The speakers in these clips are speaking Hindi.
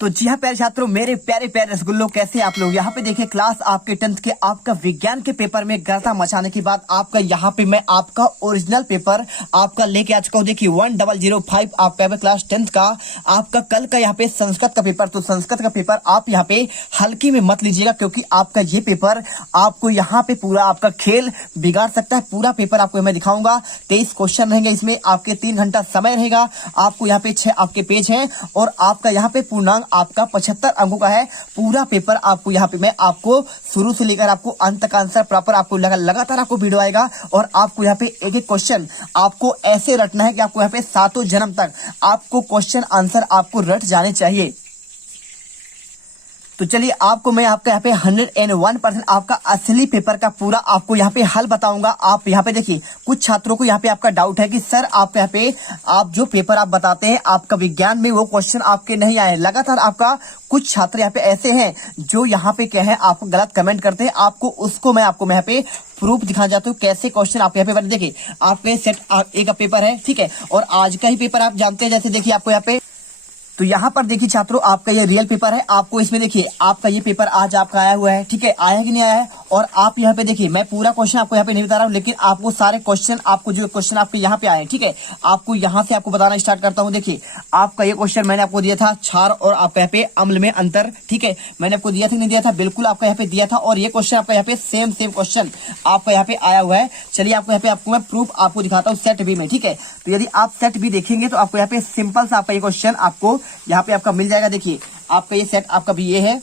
तो जी हाँ प्यारे छात्रों, मेरे प्यारे प्यारे रसगुल्लो, कैसे आप लोग। यहाँ पे देखिए क्लास आपके 10th के आपका विज्ञान के पेपर में गर्दा मचाने के बाद आपका यहाँ पे मैं आपका ओरिजिनल पेपर आपका लेके आ चुका हूँ। देखिए 1005 आपका क्लास 10th का आपका कल का यहाँ पे संस्कृत का पेपर। तो संस्कृत का पेपर आप यहाँ पे हल्की में मत लीजिएगा, क्योंकि आपका ये पेपर आपको यहाँ पे पूरा आपका खेल बिगाड़ सकता है। पूरा पेपर आपको मैं दिखाऊंगा। 23 क्वेश्चन रहेंगे इसमें, आपके 3 घंटा समय रहेगा। आपको यहाँ पे 6 आपके पेज है और आपका यहाँ पे पूर्णांक आपका 75 अंकों का है। पूरा पेपर आपको यहाँ पे मैं आपको शुरू से लेकर आपको अंत का आंसर प्रॉपर आपको लगातार आपको वीडियो आएगा। और आपको यहाँ पे एक एक क्वेश्चन आपको ऐसे रटना है कि आपको यहाँ पे 7 जन्म तक आपको क्वेश्चन आंसर आपको रट जाने चाहिए। तो चलिए आपको मैं आपका यहाँ पे 101% आपका असली पेपर का पूरा आपको यहाँ पे हल बताऊंगा। आप यहाँ पे देखिए, कुछ छात्रों को यहाँ पे आपका डाउट है कि सर आपका यहाँ पे आप जो पेपर आप बताते हैं आपका विज्ञान में वो क्वेश्चन आपके नहीं आए। लगातार आपका कुछ छात्र यहाँ पे ऐसे हैं जो यहाँ पे क्या है आपको गलत कमेंट करते हैं। आपको उसको मैं आपको यहाँ पे प्रूफ दिखा जाता हूँ कैसे क्वेश्चन आपके यहाँ पे। देखिए आपके सेट ए का पेपर है, ठीक है, और आज का ही पेपर आप जानते हैं। जैसे देखिए आपको यहाँ पे, तो यहाँ पर देखिए छात्रों, आपका ये रियल पेपर है। आपको इसमें देखिए आपका ये पेपर आज आपका आया हुआ है, ठीक है, आया कि नहीं आया है। और आप यहाँ पे देखिए, मैं पूरा क्वेश्चन आपको यहाँ पे नहीं बता रहा हूँ, लेकिन आपको सारे क्वेश्चन आपको जो क्वेश्चन आपके यहाँ पे आए हैं, ठीक है, आपको यहाँ से आपको बताना स्टार्ट करता हूँ। देखिए आपका ये क्वेश्चन मैंने आपको दिया था, क्षार और आपका यहाँ पे अम्ल में अंतर, ठीक है, मैंने आपको दिया था नहीं दिया था, बिल्कुल आपका यहाँ पे दिया था। और ये क्वेश्चन आपका यहाँ पे सेम क्वेश्चन आपका यहाँ पे आया हुआ है। चलिए आपको यहाँ पे आपको मैं प्रूफ आपको दिखाता हूँ सेट बी में, ठीक है। तो यदि आप सेट बी देखेंगे तो आपको यहाँ पे सिंपल सा आपका ये क्वेश्चन आपको यहाँ पे आपका मिल जाएगा। देखिए आपका ये सेट आपका भी ये है।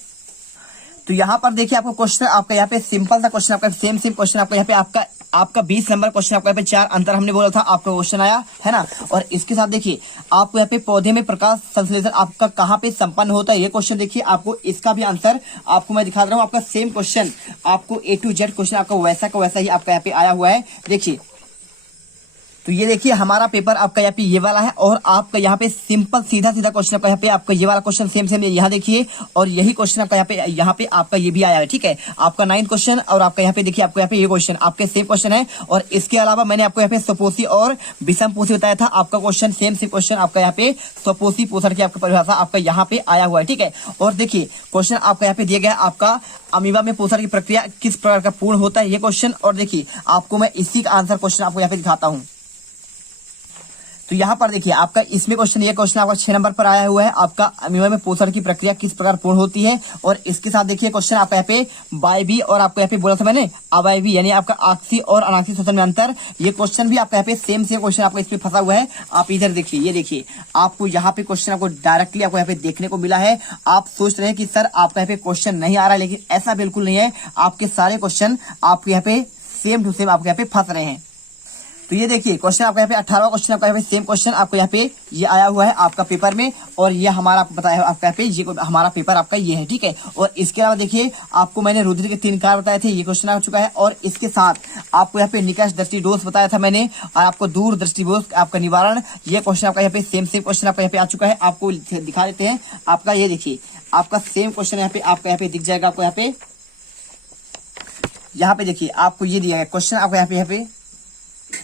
तो यहाँ पर देखिए आपको क्वेश्चन आपका यहाँ पे सिंपल सा क्वेश्चन आपका सेम क्वेश्चन आपका यहाँ पे आपका 20 नंबर क्वेश्चन आपका यहाँ पे 4 अंतर हमने बोला था आपका क्वेश्चन आया है ना। और इसके साथ देखिए आपको यहाँ पे पौधे में प्रकाश संश्लेषण आपका कहाँ पे संपन्न होता है, ये क्वेश्चन देखिए आपको इसका भी आंसर आपको मैं दिखा रहा हूँ। आपका सेम क्वेश्चन आपको A to Z क्वेश्चन आपका वैसा का वैसा ही आपका यहाँ पे आया हुआ है। देखिए तो ये देखिए हमारा पेपर आपका यहाँ पे ये वाला है, और आपका यहाँ पे सिंपल सीधा क्वेश्चन आपका यहाँ पे आपका ये वाला क्वेश्चन सेम यहाँ देखिए, और यही क्वेश्चन आपका यहाँ पे आपका ये भी आया है, ठीक है, आपका 9 क्वेश्चन। और आपका यहाँ पे देखिए आपको यहाँ पे ये क्वेश्चन आपके सेम क्वेश्चन है। और इसके अलावा मैंने आपको यहाँ पे स्वपोषी और विषमपोषी बताया था, आपका क्वेश्चन सेम क्वेश्चन आपका यहाँ पे स्वपोषी पोषण की आपका परिभाषा आपका यहाँ पे आया हुआ है, ठीक है। और देखिए क्वेश्चन आपका यहाँ पे दिया गया आपका अमीबा में पोषण की प्रक्रिया किस प्रकार का पूर्ण होता है, ये क्वेश्चन। और देखिए आपको मैं इसी का आंसर क्वेश्चन आपको यहाँ पे दिखाता हूँ। तो यहाँ पर देखिए आपका इसमें क्वेश्चन, ये क्वेश्चन आपका 6 नंबर पर आया हुआ है, आपका अमीबा में पोषण की प्रक्रिया किस प्रकार पूर्ण होती है। और इसके साथ देखिए क्वेश्चन आपका यहाँ पे वायवीय और आपको यहाँ पे बोला था मैंने अवायवीय यानी आपका आक्सीय और अनाक्सीय श्वसन में अंतर, ये क्वेश्चन भी आपका यहाँ पे सेम क्वेश्चन आपका इसमें फंसा हुआ है। आप इधर देखिए, ये देखिए आपको यहाँ पे क्वेश्चन आपको डायरेक्टली आपको यहाँ पे देखने को मिला है। आप सोच रहे हैं कि सर आपका यहाँ पे क्वेश्चन नहीं आ रहा है, लेकिन ऐसा बिल्कुल नहीं है। आपके सारे क्वेश्चन आपके यहाँ पे सेम टू सेम आपके यहाँ पे फंस रहे हैं। तो ये देखिए क्वेश्चन आपका यहाँ पे 18वां क्वेश्चन आपका यहाँ पे सेम क्वेश्चन आपको यहाँ पे ये आया हुआ है आपका पेपर में। और ये हमारा आपको बताया है आपका यहाँ पे ये हमारा पेपर आपका ये है, ठीक है। और इसके अलावा देखिए आपको मैंने रुधिर के 3 कार्य बताए थे, ये क्वेश्चन आ चुका है। और इसके साथ आपको यहाँ पे निकष दृष्टि दोष बताया था मैंने, और आपको दूर दृष्टि दोष आपका निवारण, ये क्वेश्चन आपका यहाँ पे सेम क्वेश्चन आपका यहाँ पे आ चुका है। आपको दिखा देते हैं आपका, ये देखिए आपका सेम क्वेश्चन यहाँ पे आपका यहाँ पे दिख जाएगा आपको यहाँ पे देखिए आपको ये दिया गया क्वेश्चन आपको यहाँ पे।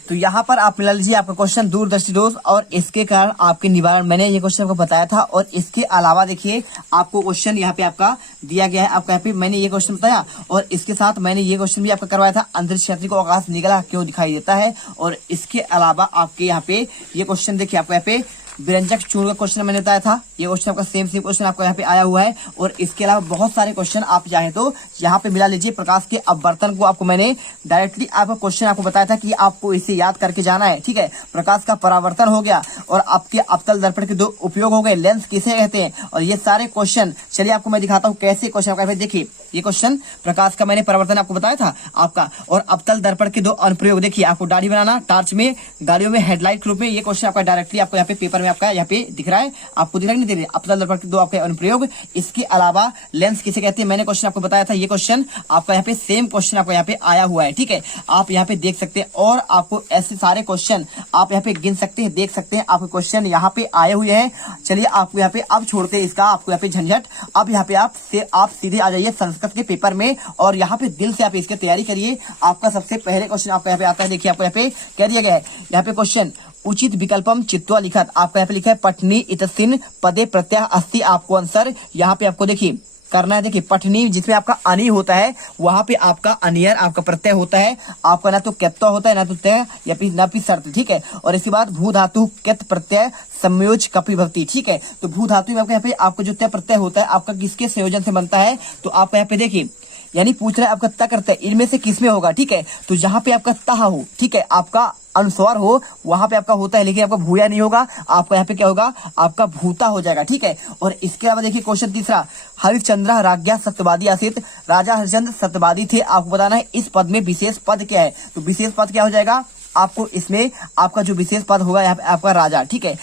तो यहाँ पर आप मिला लीजिए आपका क्वेश्चन दूरदृष्टि दोष और इसके कारण आपके निवारण, मैंने ये क्वेश्चन आपको बताया था। और इसके अलावा देखिए आपको क्वेश्चन यहाँ पे आपका दिया गया है आपका यहाँ पे, मैंने ये क्वेश्चन बताया। और इसके साथ मैंने ये क्वेश्शन भी आपका करवाया था, अंतरिक्ष यात्री को आकाश निकला क्यों दिखाई देता है। और इसके अलावा आपके यहाँ पे ये क्वेश्चन देखिए आपको यहाँ पे व्यंजक चूर्ण का क्वेश्चन मैंने बताया था, ये क्वेश्चन आपका सेम क्वेश्चन आपको यहाँ पे आया हुआ है। और इसके अलावा बहुत सारे क्वेश्चन आप चाहें तो यहाँ पे मिला लीजिए। प्रकाश के अपवर्तन को आपको मैंने डायरेक्टली आपका क्वेश्चन आपको बताया था कि आपको इसे याद करके जाना है, ठीक है। प्रकाश का परावर्तन हो गया और आपके अवतल दर्पण के 2 उपयोग हो गए, लेंस किसे कहते हैं, और ये सारे क्वेश्चन चलिए आपको मैं दिखाता हूँ कैसे क्वेश्चन आपका। देखिए ये क्वेश्चन प्रकाश का मैंने परावर्तन आपको बताया था आपका, और अवतल दर्पण के 2 अनुप्रयोग, देखिए आपको दाढ़ी बनाना टार्च में, गाड़ियों में हेडलाइट के रूप में, ये क्वेश्चन आपका डायरेक्टली आपको यहाँ पे पेपर में आपका यहाँ पे दिख रहा है, आपको दिख रहा नहीं दे रही, अवतल दर्पण के 2 आपके अनुप्रयोग। इसके अलावा लेंस किसे कहते हैं, मैंने क्वेश्चन आपको बताया था, ये क्वेश्चन आपका यहाँ पे सेम क्वेश्चन आपको यहाँ पे आया हुआ है, ठीक है। आप यहाँ पे देख सकते हैं और आपको ऐसे सारे क्वेश्चन आप यहाँ पे गिन सकते हैं, देख सकते हैं आपके क्वेश्चन यहाँ पे आए हुए हैं। चलिए आपको यहाँ पे अब छोड़ते हैं इसका आपको यहाँ पे झंझट, अब यहाँ पे आप सीधे आ जाइए संस्कृत के पेपर में, और यहाँ पे दिल से आप इसकी तैयारी करिए। आपका सबसे पहले क्वेश्चन आपका यहाँ पे आता है, देखिए आपको यहाँ पे कह दिया गया है यहाँ पे क्वेश्चन उचित विकल्पम चित्वा लिखत, आपका यहाँ पे लिखा है पठनी इतसिन पदे प्रत्यय अस्ति। आपको आंसर यहाँ पे आपको देखिए करना है। देखिए पठनी जिसमें आपका अनि होता है वहां पे आपका अनियर आपका प्रत्यय होता है, आपका ना तो क्यत्व होता है ना तो तय या फिर ना फिर शर्त, ठीक है। और इसके बाद भू धातु क्यत प्रत्यय संयोज कपि भक्ति, ठीक है। तो भू धातु में आपको यहाँ पे आपको जो तय प्रत्यय होता है आपका किसके संयोजन से बनता है, तो आप यहाँ पे देखिए यानी पूछ रहा है आपका ता करता है इनमें से किसमें होगा, ठीक है। तो जहां पे आपका ता हो, ठीक है, आपका अनुस्वार हो वहां पे आपका होता है, लेकिन आपका भूया नहीं होगा, आपका यहाँ पे क्या होगा, आपका भूता हो जाएगा, ठीक है। और इसके अलावा देखिए क्वेश्चन तीसरा, हरिश्चंद्र राज्ञा सत्यवादी आसित, राजा हरिश्चंद्र सत्यवादी थे। आपको बताना है इस पद में विशेष पद क्या है, तो विशेष पद क्या हो जाएगा, आपको इसमें आपका जो विशेष पद होगा यहाँ पे आपका राजा, ठीक है।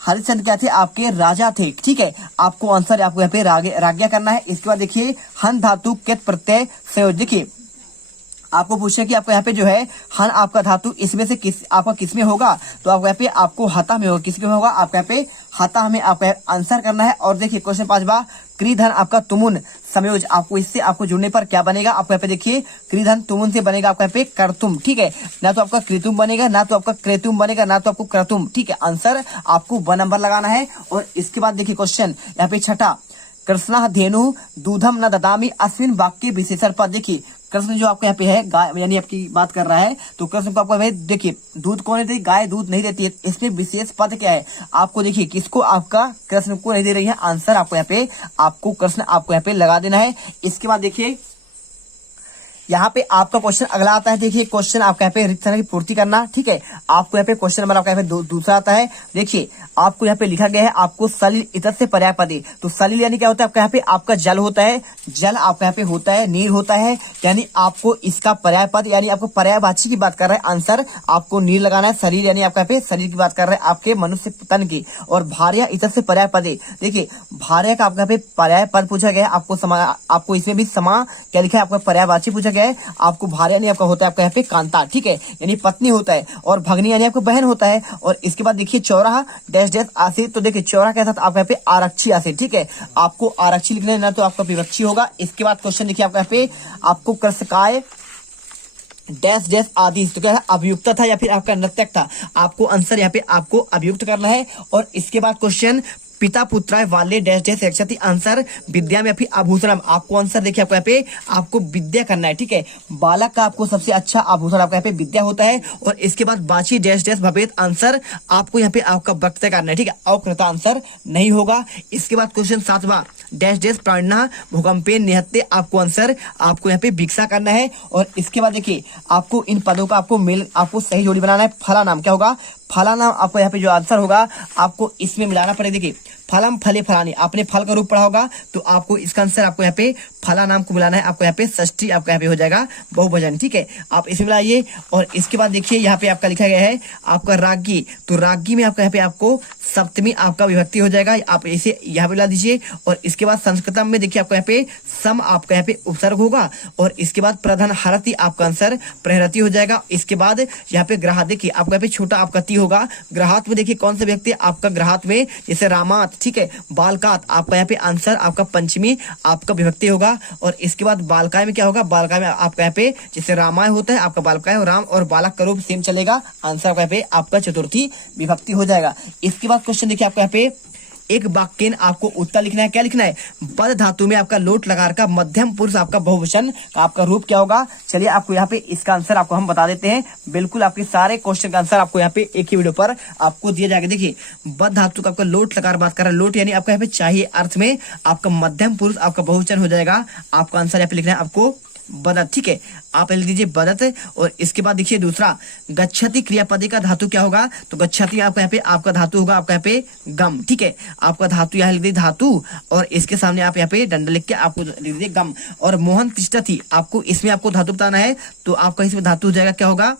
हरिश्चंद्र क्या थे, आपके राजा थे, ठीक है। आपको आंसर आपको यहाँ पे राज्ञा करना है। इसके बाद देखिए हन धातु कित प्रत्यय संयोज, देखिए आपको पूछे कि आपको यहाँ पे जो है हन आपका धातु इसमें से किस आपका किसमें होगा, तो आपको यहाँ पे आपको हता में होगा, किसमें होगा, आपका यहाँ पे हता हमें आपका आंसर करना है। और देखिए क्वेश्चन 5वां, क्रीधन आपका तुमुन संयोज, आपको इससे आपको जुड़ने पर क्या बनेगा, आपको यहाँ पे देखिए क्रीधन तुमुन से बनेगा आपका यहाँ पे कर्तुम, ठीक है। ना तो आपका कृतुम बनेगा, ना तो आपका क्रेतुम बनेगा, ना तो आपको क्रतुम, ठीक है। आंसर आपको 1 नंबर लगाना है। और इसके बाद देखिए क्वेश्चन यहाँ पे छठा, कृष्णा धेनु दूधम न ददामी अस्मिन वाक्य विशेषण पद, देखिए कृष्ण जो आपको यहाँ पे है गाय यानी आपकी बात कर रहा है, तो कृष्ण को आपको देखिए दूध कौन देती है, गाय दूध नहीं देती है, इसमें विशेष पद क्या है, आपको देखिए किसको आपका कृष्ण को नहीं दे रही है, आंसर आपको यहाँ पे आपको कृष्ण आपको यहाँ पे लगा देना है। इसके बाद देखिए यहाँ पे आपका क्वेश्चन अगला आता है, देखिए क्वेश्चन आपका यहाँ पे रिक्त की पूर्ति करना, ठीक है। आपको यहाँ पे क्वेश्चन नंबर आपका यहाँ पे दूसरा आता है, देखिए आपको यहाँ पे लिखा गया है आपको सलिल इतर से पर्याय पदे, तो सलिल यानी क्या होता है, आपका यहाँ पे आपका जल होता है, जल आपका यहाँ पे होता है, नीर होता है, यानी आपको इसका पर्याय पद यानी आपको पर्यायवाची की बात कर रहा है, आंसर आपको नीर लगाना है। शरीर यानी आपका यहाँ पे शरीर की बात कर रहा है आपके मनुष्य तन की। और भार्या इतर से पर्याय पदे, देखिए भार्या का आपका यहाँ पे पर्याय पद पूछा गया है, आपको इसमें भी समा क्या लिखा है, आपका पर्यायवाची पूछा गया है। आपको भार्या यानी आपका होता है आपका यहाँ पे कांता, ठीक है, यानी पत्नी होता है। और भगनी यानी आपको बहन होता है। और इसके बाद देखिए चौराहा डैश डैश आसित, तो देखिए चौराहा के साथ आपका यहाँ पे आरक्षी आसित, ठीक है, आपको आरक्षी लिखना है, ना तो आपका विवक्षी होगा। इसके बाद क्वेश्चन देखिए आपका यहाँ पे आपको कृषकाय डैश डैश आदि, तो क्या है अभियुक्त था या फिर आपका नर्तक था, आपको आंसर यहाँ पे आपको अभियुक्त करना है। और इसके बाद क्वेश्चन पिता पुत्राय वाले डैश डैश रक्षति, आंसर विद्या में फिर आभूषण, आपको आंसर देखिए आपको यहाँ पे आपको विद्या करना है, ठीक है। बालक का आपको सबसे अच्छा आभूषण आपका यहाँ पे विद्या होता है। और इसके बाद बाची डैश डैश भवेत, आंसर आपको यहाँ पे आपका वक्तव्य करना है, ठीक है, अवकृता आंसर नहीं होगा। इसके बाद क्वेश्चन 7वां, डैश डैश प्राणना भूकंपे निहत्ते, आपको आंसर आपको यहाँ पे भिक्षा करना है। और इसके बाद देखिए आपको इन पदों का आपको सही जोड़ी बनाना है। फला नाम क्या होगा, फला नाम आपको यहाँ पे जो आंसर होगा आपको इसमें मिलाना पड़ेगा। देखिए फलम फले फलानी, आपने फल का रूप पढ़ा होगा, तो आपको इसका आंसर आपको यहाँ पे फला नाम को मिलाना है, आपको यहाँ पे षष्ठी आपका यहाँ पे हो जाएगा बहुवचन, ठीक है, आप इसमें मिलाइए। और इसके बाद देखिए यहाँ पे आपका लिखा गया है आपका रागी, तो रागी में आपका यहाँ पे आपको सप्तमी आपका विभक्ति हो जाएगा, आप इसे यहाँ पे मिला दीजिए। और इसके बाद संस्कृतम में देखिए आपको यहाँ पे सम आपका यहाँ पे उपसर्ग होगा। और इसके बाद प्रधान हरति, आपका आंसर प्रहरति हो जाएगा। इसके बाद यहाँ पे ग्राहत, देखिए आपको यहाँ पे छोटा आपका ती होगा। ग्राहत में देखिए कौन सा व्यक्ति, आपका ग्राहत में जैसे रामात, ठीक है। बालकात, आपका यहाँ पे आंसर आपका पंचमी आपका विभक्ति होगा। और इसके बाद बालकाय में क्या होगा, बालकाय में आपका यहाँ पे जैसे रामाय होता है आपका बालकाय, और राम और बालक का रूप सेम चलेगा, आंसर आपका यहाँ पे आपका चतुर्थी विभक्ति हो जाएगा। इसके बाद क्वेश्चन देखिए आपको यहाँ पे एक वाक्य आपको उत्तर लिखना है, क्या लिखना है, पद धातु में आपका लोट लगा का मध्यम पुरुष आपका बहुवचन का आपका रूप क्या होगा। चलिए आपको यहाँ पे इसका आंसर आपको हम बता देते हैं, बिल्कुल आपके सारे क्वेश्चन का आंसर आपको यहाँ पे एक ही वीडियो पर आपको दिया जाएगा। देखिए बद धातु का आपका लोट लगा बात कर रहा है, लोट यानी आपका यहाँ पे चाहिए अर्थ में आपका मध्यम पुरुष आपका बहुवचन हो जाएगा, आपका आंसर यहाँ पे लिखना है आपको बदत, ठीक है, आप लिख दीजिए बदत। और इसके बाद देखिए दूसरा गच्छति क्रियापदे का धातु क्या होगा, तो गच्छति आपका यहाँ पे आपका धातु होगा आपका यहाँ पे गम, ठीक है, आपका धातु यहाँ लिख दीजिए धातु, और इसके सामने आप यहाँ पे दंड लिख के आपको लिख दीजिए गम। और मोहन तिष्ठति, आपको इसमें आपको धातु बताना है, तो आपका इसमें धातु हो जाएगा क्या होगा,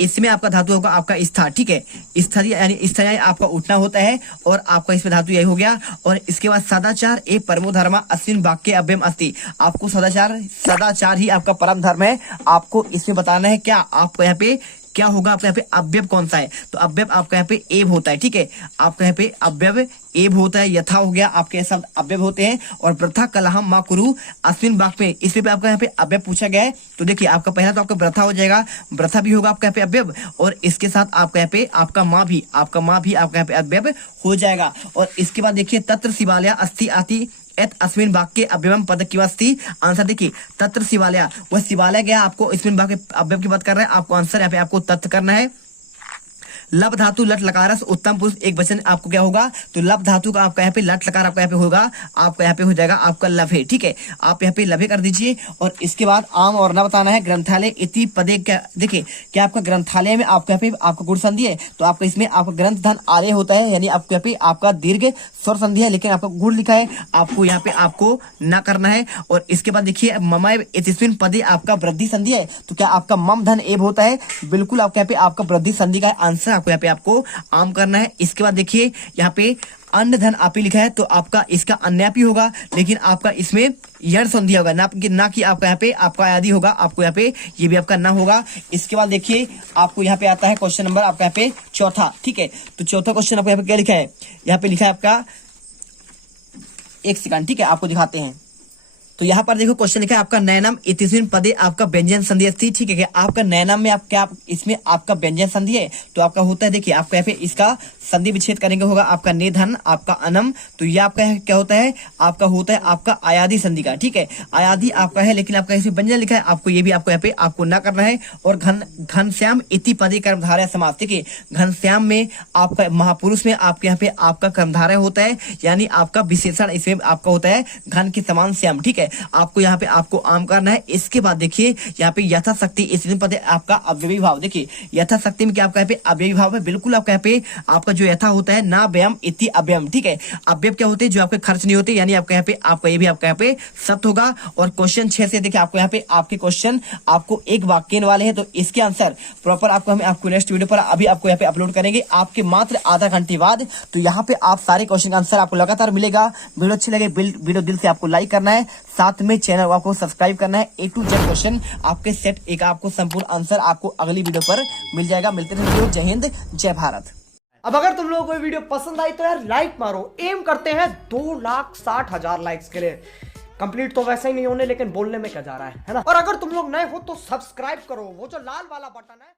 इसमें आपका धातु होगा आपका स्था, ठीक है, स्थल यानी स्था यानी आपका उठना होता है, और आपका इसमें धातु यही हो गया। और इसके बाद सदाचार ए परमो धर्म अस्मिन् वाक्ये अव्ययम अस्ति, आपको सदाचार ही आपका परम धर्म है, आपको इसमें बताना है क्या, आपको यहाँ पे क्या होगा आपका यहाँ पे अव्यव कौन सा है, तो अव्यव आपका यहाँ पे एव होता है। ठीक है, आपका यहाँ पे अव्यव एव होता है। यथा हो गया, आपके शब्द अव्यव होते हैं। और वृथा कलहम मा कुरु अस्मिन् वाक्य में, इसलिए पे आपका यहाँ पे अव्यव पूछा गया है। तो देखिए आपका पहला तो आपका वृथा हो जाएगा, वृथा भी होगा आपका यहाँ पे अव्यव, और इसके साथ आपका यहाँ पे आपका माँ भी आपका यहाँ पे अव्यव हो जाएगा। और इसके बाद देखिए तत्र शिवालय अस्थि आति एत अस्मिन् वाक्य अव्यवम पद की वस्ती। आंसर देखिए तत्र शिवालय, वह शिवालय गया, आपको इसमें वाक्य अव्यव की बात कर रहा है। आपको आंसर यहाँ पे आपको तत्व करना है। लब धातु लट लकारस उत्तम पुरुष एक वचन आपको क्या होगा, तो लब धातु का आपका यहाँ पे लट लकार आपका यहाँ पे होगा, आपका यहाँ पे हो जाएगा आपका लभे। ठीक है, आप यहाँ पे लभे कर दीजिए। और इसके बाद आम और न बताना है। ग्रंथालय इति पदे, क्या देखिए क्या आपका ग्रंथालय में आपका यहाँ पे आपका गुण संधि है, तो आपका इसमें आपका ग्रंथ धन आलय होता है, यानी आपको यहाँ पे आपका दीर्घ स्वर संधि है, लेकिन आपका गुण लिखा है, आपको यहाँ पे आपको न करना है। और इसके बाद देखिए ममय इतिस्मिन् पदे आपका वृद्धि संधि है, तो क्या आपका मम धन एव होता है, बिल्कुल आपके यहाँ पे आपका वृद्धि संधि का आंसर आपको यहाँ पे आपको आम करना है। इसके बाद देखिए यहाँ पे अन्य धन आपी लिखा है, तो आपका इसका अन्यापी होगा, लेकिन आपका इसमें यण संधि होगा, ना कि आपका यहाँ पे आपका आदि होगा, आपको यहाँ पे ये भी आपका ना होगा। इसके बाद देखिए आपको यहाँ पे आता है क्वेश्चन नंबर आपका यहाँ पे चौथा। ठीक है, तो चौथा क्वेश्चन आपको यहाँ पे क्या लिखा है, यहाँ पे लिखा है आपका, एक सेकंड, ठीक है आपको दिखाते हैं। तो यहाँ पर देखो क्वेश्चन लिखा है आपका नैनम इतिस्मिन् पदे आपका व्यंजन संधि अस्ति। ठीक है, आपका नैनम में आप क्या इसमें आपका व्यंजन संधि है, तो आपका होता है देखिए आपका यहाँ पे इसका संधि विच्छेद करेंगे होगा आपका निधन आपका अनम, तो ये आपका क्या होता है, आपका होता है आपका आयादी संधि का। ठीक है, आयादी आपका है, लेकिन आपका इसमें व्यंजन लिखा है, आपको ये भी आपको यहाँ पे आपको ना करना है। और घनश्याम इति पदे कर्मधारय समास, देखिए घनश्याम में आपका महापुरुष में आपके यहाँ पे आपका कर्मधारय होता है, यानी आपका विशेषण इसमें आपका होता है घन के समान श्याम। ठीक है, आपको यहाँ पे आपको आम करना है। इसके बाद देखिए यहाँ पे यथाशक्ति इसलिए पद आपका अव्ययी भाव, देखिए यथाशक्ति में क्या आपका यहाँ पे अव्ययी भाव है, बिल्कुल आपका यहाँ पे आपका जो यथा होता है ना व्ययम इति अव्ययम। ठीक है, अव्यय क्या होते हैं, जो आपके खर्च नहीं होते, यानी आपका यहाँ पे आपका ये भी आपका यहाँ पे सत्य होगा। और क्वेश्चन 6 से देखिए आपको यहाँ पे आपके क्वेश्चन आपको एक वाक्य वाले हैं, तो इसके आंसर प्रॉपर आपको हम आपको नेक्स्ट वीडियो पर अभी आपको यहाँ पे अपलोड करेंगे आपके मात्र आधा घंटे बाद। तो यहाँ पे आप सारे क्वेश्चन का आंसर आपको लगातार मिलेगा। वीडियो अच्छी लगे वीडियो दिल से आपको लाइक करना है, साथ में चैनल आपको सब्सक्राइब करना है। A to Z क्वेश्चन आपके सेट एक आपको संपूर्ण आंसर आपको अगली वीडियो पर मिल जाएगा। मिलते हैं वीडियो, जय हिंद जय भारत। अब अगर तुम लोगों को ये वीडियो पसंद आई तो यार लाइक मारो। एम करते हैं 2,60,000 लाइक्स के लिए। कंप्लीट तो वैसे ही नहीं होने, लेकिन बोलने में क्या जा रहा है ना। और अगर तुम लोग नए हो तो सब्सक्राइब करो, वो जो लाल वाला बटन है।